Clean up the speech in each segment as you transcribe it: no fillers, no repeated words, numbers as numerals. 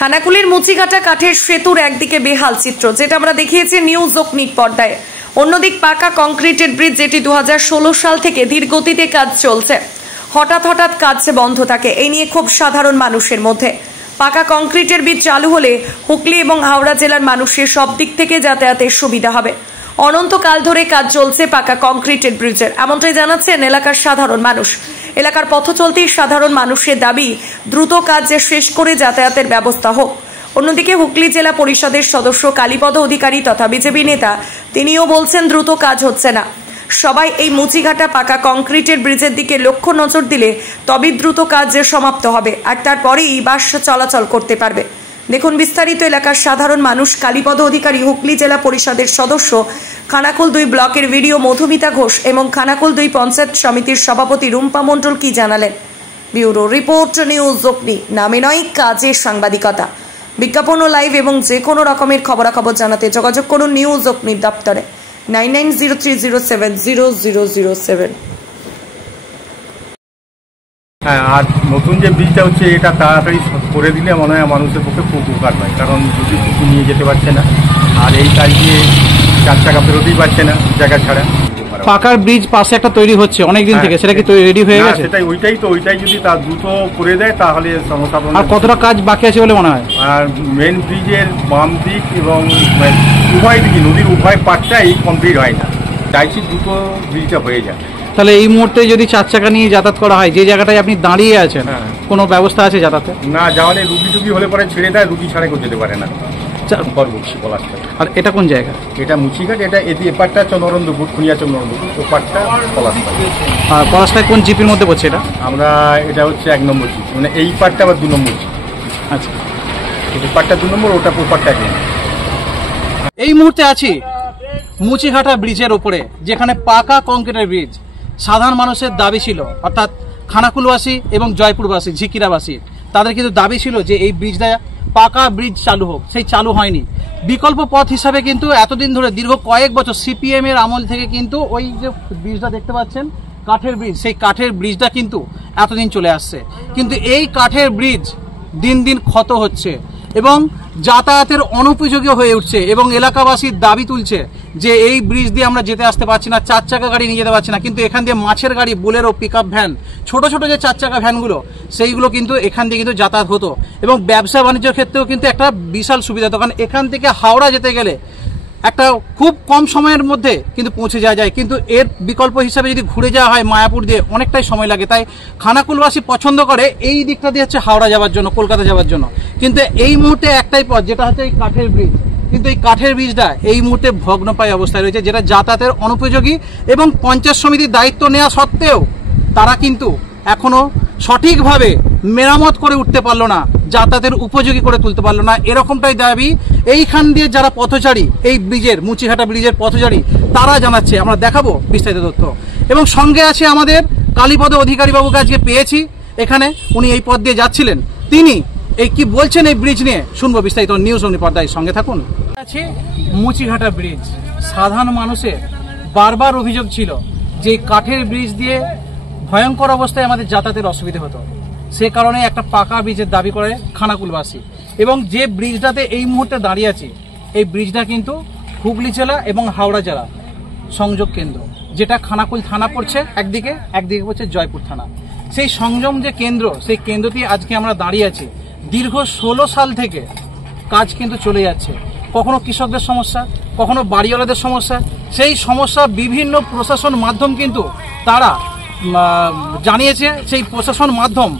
খানাকুলের মুচিঘাটা কাঠের সেতুর একদিকে বেহাল চিত্র, যেটা আমরা দেখিয়েছি নিউজ অগ্নির পর্দায়। অন্যদিক পাকা কংক্রিটের ব্রিজ, যেটি 2016 সাল থেকে ধীর গতিতে কাজ চলছে, হঠাৎ কাজ বন্ধ থাকে। এই নিয়ে খুব সাধারণ মানুষের মধ্যে। পাকা কংক্রিটের ব্রিজ চালু হলে হুগলি এবং হাওড়া জেলার মানুষের সব দিক থেকে যাতায়াতের সুবিধা হবে। অনন্তকাল ধরে কাজ চলছে পাকা কংক্রিটের ব্রিজের, এমনটাই জানাচ্ছেন এলাকার সাধারণ মানুষ। এলাকার পথ চলতি সাধারণ মানুষের দাবি দ্রুত কাজ শেষ করে যাতায়াতের ব্যবস্থা হোক। অন্যদিকে হুগলি জেলা পরিষদের সদস্য কালীপদ অধিকারী তথা বিজেপি নেতা, তিনিও বলছেন দ্রুত কাজ হচ্ছে না। সবাই এই মুচিঘাটা পাকা কংক্রিটের ব্রিজের দিকে লক্ষ্য নজর দিলে তবেই দ্রুত কাজ সমাপ্ত হবে, আর তারপরেই বাস চলাচল করতে পারবে। দেখুন বিস্তারিত। এলাকার সাধারণ মানুষ কালীপদ অধিকারী, হুগলি জেলা পরিষদের সদস্য, খানাকুল 2 ব্লকের ভিডিও মধুমিতা ঘোষ এবং খানাকুল 2 পঞ্চায়েত সমিতির সভাপতি রুম্পা মণ্ডল কি জানালেন। ব্যুরো রিপোর্ট, নিউজ অগ্নি। নামে নয়, কাজে সাংবাদিকতা। বিজ্ঞাপন ও লাইভ এবং যে কোনো রকমের খবরাখবর জানাতে যোগাযোগ করুন নিউজ অগ্নির দপ্তরে 9903070007। হ্যাঁ, আর নতুন যে ব্রিজটা হচ্ছে, এটা তাড়াতাড়ি করে দিলে মনে হয় মানুষের পক্ষে খুব উপকার হয়, কারণ যদি কিছু নিয়ে যেতে পারছে না, আর এই কাজ দিয়ে 4 চাকা বেরোতেই পারছে না জায়গা ছাড়া। পাকার ব্রিজ পাশে একটা তৈরি হচ্ছে অনেকদিন থেকে, সেটা কি রেডি হয়ে গেছে? সেটাই, ওইটাই যদি তা দ্রুত করে দেয় তাহলে সমস্যা। আর কতটা কাজ বাকি আছে বলে মনে হয়? আর মেন ব্রিজের বাম দিক এবং উভয় দিকে, নদীর উভয় পাটটাই কমপ্লিট হয় না, চাইছি দ্রুত ব্রিজটা হয়ে যায়। তাহলে এই মুহূর্তে যদি 4 চাকা নিয়ে যাতায়াত করা হয়, যে জায়গাটায় আপনি দাঁড়িয়ে আছেন, কোনো ব্যবস্থা আছে যাতায়াতে? না, যাওয়ালে রুগী হলে পরে ছেড়ে দেয়, রুগী ছাড়া কেউ যেতে পারে না। আর এটা কোন জায়গা? এটা মুচিঘাট। এটা এপারটা চন্দ্রনন্দপুর, খুনিয়া চন্দ্রনন্দপুর, ওপারটা পলাশপাড়। আর পলাশপাড় কোন জিপির মধ্যে পড়ছে এটা? এটা হচ্ছে 1 নম্বর জিপি, মানে এই পারটা আবার 2 নম্বর জিপি। আচ্ছা, এই পারটা 2 নম্বর, ওটা ওপারটা 1 নম্বর। এই মুহূর্তে আছি মুচিঘাটা ব্রিজের ওপরে, যেখানে পাকা কংক্রিটের ব্রিজ। সাধারণ মানুষের দাবি ছিল, অর্থাৎ খানাকুলবাসী এবং জয়পুরবাসী, ঝিকিরাবাসী, তাদের কিন্তু দাবি ছিল যে এই ব্রিজটা পাকা ব্রিজ চালু হোক। সেই চালু হয়নি। বিকল্প পথ হিসাবে কিন্তু এতদিন ধরে, দীর্ঘ কয়েক বছর সিপিএম এর আমল থেকে কিন্তু ওই যে ব্রিজটা দেখতে পাচ্ছেন, কাঠের ব্রিজ, সেই কাঠের ব্রিজটা কিন্তু এতদিন চলে আসছে। কিন্তু এই কাঠের ব্রিজ দিন দিন ক্ষত হচ্ছে এবং যাতায়াতের অনুপযোগী হয়ে উঠছে, এবং এলাকাবাসীর দাবি তুলছে যে এই ব্রিজ দিয়ে আমরা যেতে আসতে পারছি না, 4 চাকা গাড়ি নিয়ে যেতে পারছি না। কিন্তু এখান দিয়ে মাছের গাড়ি, বোলেরো, পিকআপ ভ্যান, ছোট ছোট যে 4 চাকা ভ্যানগুলো, সেইগুলো কিন্তু এখান দিয়ে কিন্তু যাতায়াত হতো, এবং ব্যবসা বাণিজ্যের ক্ষেত্রেও কিন্তু একটা বিশাল সুবিধা হতো। কারণ এখান থেকে হাওড়া যেতে গেলে একটা খুব কম সময়ের মধ্যে কিন্তু পৌঁছে যাওয়া যায়, কিন্তু এর বিকল্প হিসাবে যদি ঘুরে যাওয়া হয় মায়াপুর দিয়ে, অনেকটাই সময় লাগে। তাই খানাকুলবাসী পছন্দ করে এই দিকটা দিয়ে হচ্ছে হাওড়া যাওয়ার জন্য, কলকাতা যাওয়ার জন্য। কিন্তু এই মুহূর্তে একটাই পথ, যেটা হচ্ছে এই কাঠের ব্রিজ। কিন্তু এই কাঠের ব্রিজটা এই মুহূর্তে ভগ্নপ্রায় অবস্থায় রয়েছে, যেটা যাতায়াতের অনুপযোগী, এবং পঞ্চায়েত সমিতির দায়িত্ব নেওয়া সত্ত্বেও তারা কিন্তু এখনো সঠিকভাবে মেরামত করে উঠতে পারলো না, যাতায়াতের উপযোগী করে তুলতে পারলো না। এরকমটাই দাবি এইখান দিয়ে যারা পথচারী, এই ব্রিজের, মুচিঘাটা ব্রিজের পথচারী, তারা জানাচ্ছে। আমরা দেখাবো বিস্তারিত তথ্য, এবং সঙ্গে আছে আমাদের কালীপদ অধিকারী বাবুকে আজকে পেয়েছি এখানে। উনি এই পথ দিয়ে যাচ্ছিলেন, তিনি এই কি বলছেন এই ব্রিজ নিয়ে শুনবো বিস্তারিত নিউজ অগ্নি পর্দায়। সঙ্গে থাকুন। আছে মুচিঘাটা ব্রিজ। সাধারণ মানুষের বারবার অভিযোগ ছিল যে কাঠের ব্রিজ দিয়ে ভয়ঙ্কর অবস্থায় আমাদের যাতায়াতের অসুবিধা হতো। সে কারণে একটা পাকা ব্রিজের দাবি করে খানাকুলবাসী। এবং যে ব্রিজটাতে এই মুহূর্তে দাঁড়িয়ে আছে, এই ব্রিজটা কিন্তু হুগলি জেলা এবং হাওড়া জেলা সংযোগ কেন্দ্র, যেটা খানাকুল থানা পড়ছে একদিকে পড়ছে জয়পুর থানা। সেই সংযম যে কেন্দ্র, সেই কেন্দ্রটি আজকে আমরা দাঁড়িয়ে আছি। দীর্ঘ 16 সাল থেকে কাজ কিন্তু চলে যাচ্ছে। কখনো কৃষকদের সমস্যা, কখনো বাড়িওয়ালাদের সমস্যা। সেই সমস্যা বিভিন্ন প্রশাসন মাধ্যম কিন্তু তারা জানিয়েছে। সেই প্রশাসন মাধ্যম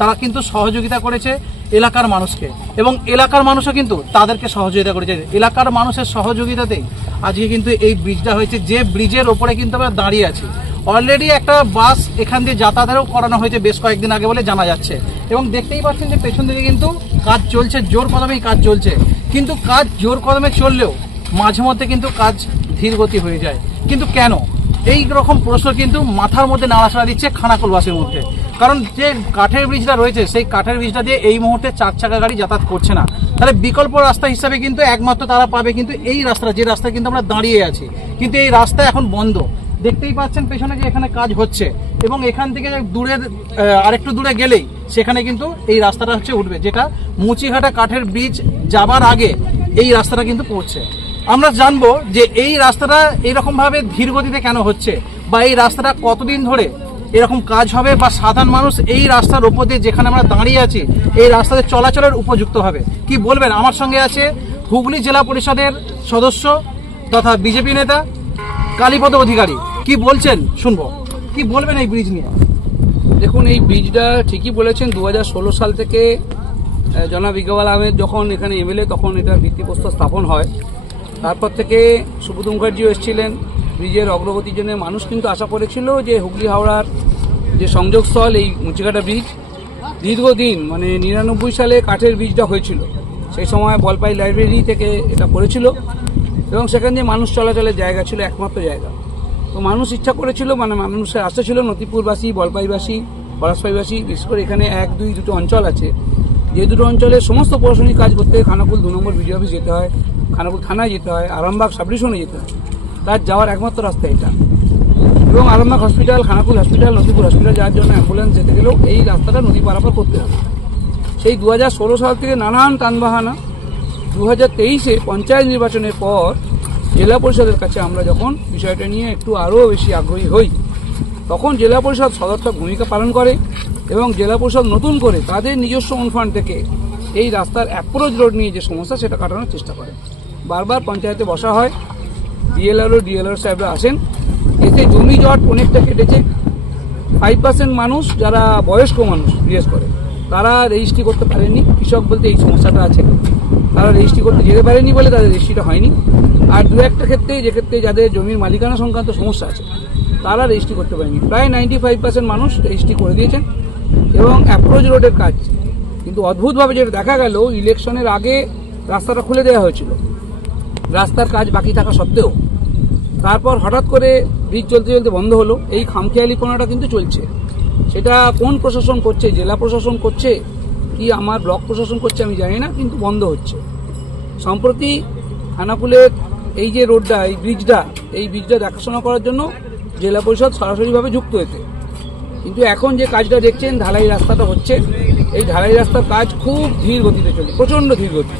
তারা কিন্তু সহযোগিতা করেছে এলাকার মানুষকে, এবং এলাকার মানুষও কিন্তু তাদেরকে সহযোগিতা করেছে। এলাকার মানুষের সহযোগিতাতেই আজকে কিন্তু এই ব্রিজটা হয়েছে, যে ব্রিজের ওপরে কিন্তু আমরা দাঁড়িয়ে আছি। অলরেডি একটা বাস এখান দিয়ে যাতায়াতেরও করানো হয়েছে বেশ কয়েকদিন আগে বলে জানা যাচ্ছে, এবং দেখতেই পাচ্ছেন যে পেছন দিকে কিন্তু কাজ চলছে, জোর কদমেই কাজ চলছে। কিন্তু কাজ জোর কদমে চললেও মাঝে মধ্যে কিন্তু কাজ ধীরগতি হয়ে যায়। কিন্তু কেন? এই রকম প্রশ্ন কিন্তু মাথার মধ্যে নাড়াচাড়া দিচ্ছে খানাকুলবাসীর মধ্যে। কারণ যে কাঠের ব্রিজটা রয়েছে, সেই কাঠের ব্রিজটা দিয়ে এই মুহূর্তে 4 চাকা গাড়ি যাতায়াত করছে না। তাহলে বিকল্প রাস্তা হিসাবে কিন্তু একমাত্র তারা পাবে কিন্তু এই রাস্তা, যে রাস্তায় কিন্তু আমরা দাঁড়িয়ে আছি। কিন্তু এই রাস্তা এখন বন্ধ। দেখতেই পাচ্ছেন পেছনে যে এখানে কাজ হচ্ছে, এবং এখান থেকে দূরে, আরেকটু দূরে গেলেই সেখানে কিন্তু এই রাস্তাটা হচ্ছে উঠবে, যেটা মুচিঘাটা কাঠের ব্রিজ যাবার আগে এই রাস্তাটা কিন্তু পড়ছে। আমরা জানবো যে এই রাস্তাটা এরকম ভাবে ধীর গতিতে কেন হচ্ছে, বা এই রাস্তাটা কতদিন ধরে এরকম কাজ হবে, বা সাধারণ মানুষ এই রাস্তার উপর দিয়ে যেখানে আমরা দাঁড়িয়ে আছি এই রাস্তাতে চলাচলের উপযুক্ত হবে। কি বলবেন? আমার সঙ্গে আছে হুগলি জেলা পরিষদের সদস্য তথা বিজেপি নেতা কালীপদ অধিকারী। কি বলছেন শুনবো, কি বলবেন এই ব্রিজ নিয়ে? দেখুন, এই ব্রিজটা ঠিকই বলেছেন, 2016 সাল থেকে জনাব ইকবাল আহমেদ যখন এখানে এমএলএ তখন এটার ভিত্তিপ্রস্তর স্থাপন হয়। তারপর থেকে সুব্রত মুখার্জিও এসেছিলেন। ব্রিজের অগ্রগতির জন্য মানুষ কিন্তু আশা করেছিল যে হুগলি হাওড়ার যে সংযোগস্থল এই মুচিঘাটা ব্রিজ দীর্ঘদিন, মানে 99 সালে কাঠের ব্রিজটা হয়েছিল, সেই সময় বলপাই লাইব্রেরি থেকে এটা করেছিল এবং সেখানে যে মানুষ চলাচলের জায়গা ছিল, একমাত্র জায়গা। তো মানুষ ইচ্ছা করেছিল, মানে মানুষের আশা ছিল নতিপুরবাসী, বলপাইবাসী, পলাশপাইবাসী, বিশেষ করে এখানে 1-2 অঞ্চল আছে, যে দুটো অঞ্চলে সমস্ত প্রশাসনিক কাজ করতে খানাকুল 2 নম্বর বিডিও অফিস যেতে হয়, খানাকুল থানায় যেতে হয়, আরামবাগ সাব ডিভিশনে যেতে হয়। তার যাওয়ার একমাত্র রাস্তা এটা, এবং Arambagh hospital, Khanakul hospital, Nadipur hospital যাওয়ার জন্য অ্যাম্বুলেন্স যেতে গেলেও এই রাস্তাটা নদী পারাপার করতে হবে। সেই 2016 সাল থেকে নানান টানবাহানা, 2023-এ পঞ্চায়েত নির্বাচনের পর জেলা পরিষদের কাছে আমরা যখন বিষয়টা নিয়ে একটু আরও বেশি আগ্রহী হই, তখন জেলা পরিষদ সদর্থক ভূমিকা পালন করে এবং জেলা পরিষদ নতুন করে তাদের নিজস্ব অনুফান্ড থেকে এই রাস্তার অ্যাপ্রোচ রোড নিয়ে যে সমস্যা সেটা কাটানোর চেষ্টা করে। বারবার পঞ্চায়েতে বসা হয়, ডিএলআর সাহেবরা আসেন, এতে জমি জট অনেকটা কেটেছে। 5% মানুষ যারা বয়স্ক মানুষ বিশেষ করে তারা রেজিস্ট্রি করতে পারেনি। কৃষক বলতে এই সমস্যাটা আছে, তারা রেজিস্ট্রি করতে যেতে পারেনি বলে তাদের রেজিস্ট্রিটা হয়নি। আর 2-1টা ক্ষেত্রে, যে ক্ষেত্রে যাদের জমির মালিকানা সংক্রান্ত সমস্যা আছে, তারা রেজিস্ট্রি করতে পারেনি। প্রায় 95% মানুষ রেজিস্ট্রি করে দিয়েছেন এবং অ্যাপ্রোচ রোডের কাজ, কিন্তু অদ্ভুতভাবে যেটা দেখা গেল, ইলেকশনের আগে রাস্তাটা খুলে দেওয়া হয়েছিল, রাস্তার কাজ বাকি থাকা সত্ত্বেও। তারপর হঠাৎ করে ব্রিজ চলতে চলতে বন্ধ হলো। এই খামখেয়ালিপনাটা কিন্তু চলছে। সেটা কোন প্রশাসন করছে, জেলা প্রশাসন করছে কি আমার ব্লক প্রশাসন করছে আমি জানি না, কিন্তু বন্ধ হচ্ছে। সম্প্রতি খানাকুলের এই যে রোডটা, এই ব্রিজটা দেখাশোনা করার জন্য জেলা পরিষদ সরাসরিভাবে যুক্ত হয়েছে, কিন্তু এখন যে কাজটা দেখছেন ঢালাই রাস্তাটা হচ্ছে, এই ঢালাই রাস্তার কাজ খুব ধীর গতিতে চলছে, প্রচণ্ড ধীর গতি,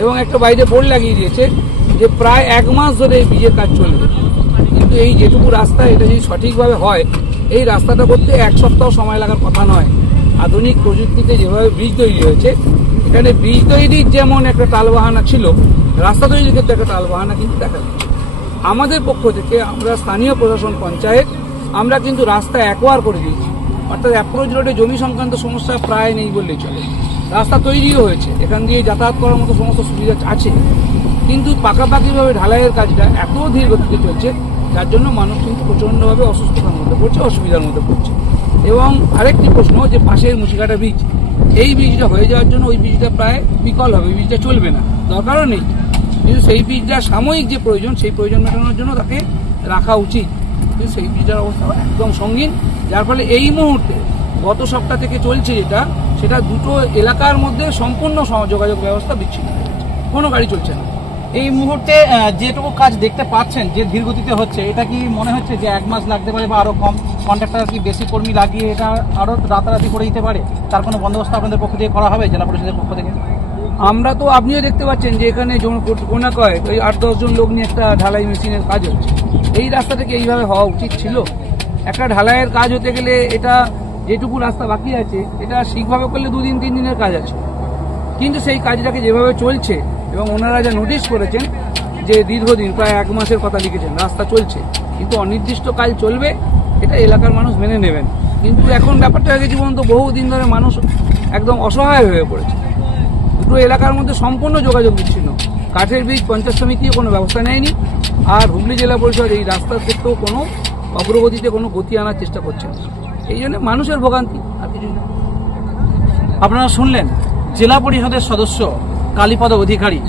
এবং একটা বাইরে বোর্ড লাগিয়ে দিয়েছে যে প্রায় 1 মাস ধরে এই ব্রিজের কাজ চলবে। কিন্তু এই যেটুকু রাস্তা, এটা যদি সঠিকভাবে হয়, এই রাস্তাটা করতে 1 সপ্তাহ সময় লাগার কথা নয়। আধুনিক প্রযুক্তিতে যেভাবে ব্রিজ তৈরি হয়েছে, এখানে ব্রিজ তৈরির যেমন একটা টালবাহানা ছিল, রাস্তা তৈরির ক্ষেত্রে একটা টালবাহানা কিন্তু দেখা যাচ্ছে। আমাদের পক্ষ থেকে আমরা স্থানীয় প্রশাসন, পঞ্চায়েত, আমরা কিন্তু রাস্তা অ্যাকোয়ার করে দিয়েছি, অর্থাৎ অ্যাপ্রোচ রোডে জমি সংক্রান্ত সমস্যা প্রায় নেই বললেই চলে। রাস্তা তৈরিও হয়েছে, এখান দিয়ে যাতায়াত করার মতো সমস্ত সুবিধা আছে, কিন্তু পাকাপাকিভাবে ঢালাইয়ের কাজটা এত ধীর গতিতে চলছে, যার জন্য মানুষ কিন্তু প্রচণ্ডভাবে অসুস্থতার মধ্যে পড়ছে, অসুবিধার মধ্যে পড়ছে। এবং আরেকটি প্রশ্ন, যে পাশের মুচিঘাটা ব্রিজ, এই ব্রিজটা হয়ে যাওয়ার জন্য ওই ব্রিজটা প্রায় বিকল হবে, ব্রিজটা চলবে না, দরকারও নেই, কিন্তু সেই ব্রিজটা সাময়িক যে প্রয়োজন, সেই প্রয়োজন মেটানোর জন্য তাকে রাখা উচিত, কিন্তু সেই ব্রিজটার অবস্থা একদম সঙ্গীন, যার ফলে এই মুহূর্তে গত সপ্তাহ থেকে চলছে যেটা, সেটা দুটো এলাকার মধ্যে সম্পূর্ণ যোগাযোগ ব্যবস্থা বিচ্ছিন্ন, কোনো গাড়ি চলছে না। এই মুহূর্তে যেটুকু কাজ দেখতে পাচ্ছেন যে ধীরগতিতে হচ্ছে, এটা কি মনে হচ্ছে যে 1 মাস লাগতে পারে বা আরো কম? কন্ট্রাক্টর কি বেশি কর্মী লাগিয়ে এটা আরো রাতারাতি করে দিতে পারে? তার কোনো বন্দোবস্ত আপনাদের পক্ষ থেকে করা হবে, জেলা পরিষদের পক্ষ থেকে? আমরা তো, আপনিও দেখতে পাচ্ছেন যে এখানে কোনা কয় ওই 8-10 জন লোক নিয়ে একটা ঢালাই মেশিনের কাজ হচ্ছে। এই রাস্তা থেকে এইভাবে হওয়া উচিত ছিল। একটা ঢালাইয়ের কাজ হতে গেলে এটা যেটুকু রাস্তা বাকি আছে, এটা ঠিকভাবে করলে 2-3 দিনের কাজ আছে, কিন্তু সেই কাজটাকে যেভাবে চলছে, এবং ওনারা যা নোটিশ করেছেন যে দীর্ঘদিন প্রায় 1 মাসের কথা লিখেছেন, রাস্তা চলছে কিন্তু অনির্দিষ্টকাল চলবে, এটা এলাকার মানুষ মেনে নেবেন। কিন্তু এখন ব্যাপারটা হয়ে গেছে পর্যন্ত বহুদিন ধরে মানুষ একদম অসহায় হয়ে পড়েছে। দুটো এলাকার মধ্যে সম্পূর্ণ যোগাযোগ বিচ্ছিন্ন। কাঠের ব্রিজ পঞ্চায়েত সমিতিও কোনো ব্যবস্থা নেয়নি, আর হুগলি জেলা পরিষদ এই রাস্তার ক্ষেত্রেও কোনো অগ্রগতিতে কোনো গতি আনার চেষ্টা করছে না। এই জন্য মানুষের ভোগান্তি, আর কিছু না। আপনারা শুনলেন জেলা পরিষদের সদস্য কালীপদ অধিকারী,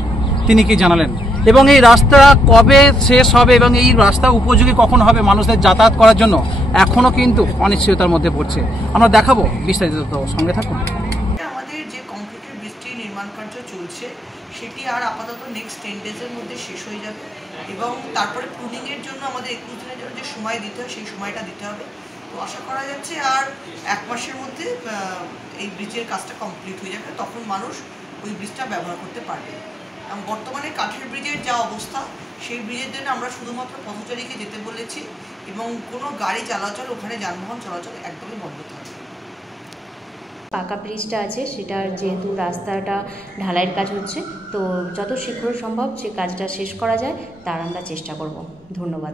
তিনি কি জানালেন, এবং এই রাস্তা কবে শেষ হবে এবং এই রাস্তা উপযোগী কখন হবে মানুষদের যাতায়াত করার জন্য, এখনো কিন্তু অনিশ্চয়তার মধ্যে পড়ছে। আমরা দেখাবো বিস্তারিত, সঙ্গে থাকুন। আমাদের যে কংক্রিটের ব্রিজটি নির্মাণ কার্য চলছে, সেটি আর আপাতত নেক্সট 10 ডেজের মধ্যে শেষ হয়ে যাবে, এবং তারপরে প্রুনিংয়ের জন্য আমাদের 21 দিনের জন্য যে সময় দিতে হয়, সেই সময়টা দিতে হবে। তো আশা করা যাচ্ছে আর 1 মাসের মধ্যে এই ব্রিজের কাজটা কমপ্লিট হয়ে যাবে, তখন মানুষ ওই ব্রিজটা ব্যবহার করতে পারবে। বর্তমানে কাঠের ব্রিজের যা অবস্থা, সেই ব্রিজের জন্য আমরা শুধুমাত্র পথচারীকে যেতে বলেছি এবং কোনো গাড়ি চলাচল, ওখানে যানবাহন চলাচল একদমই বন্ধ থাকবে। পাকা ব্রিজটা আছে, সেটার যেহেতু রাস্তাটা ঢালাইয়ের কাজ হচ্ছে, তো যত শীঘ্র সম্ভব সে কাজটা শেষ করা যায় তার আমরা চেষ্টা করব। ধন্যবাদ।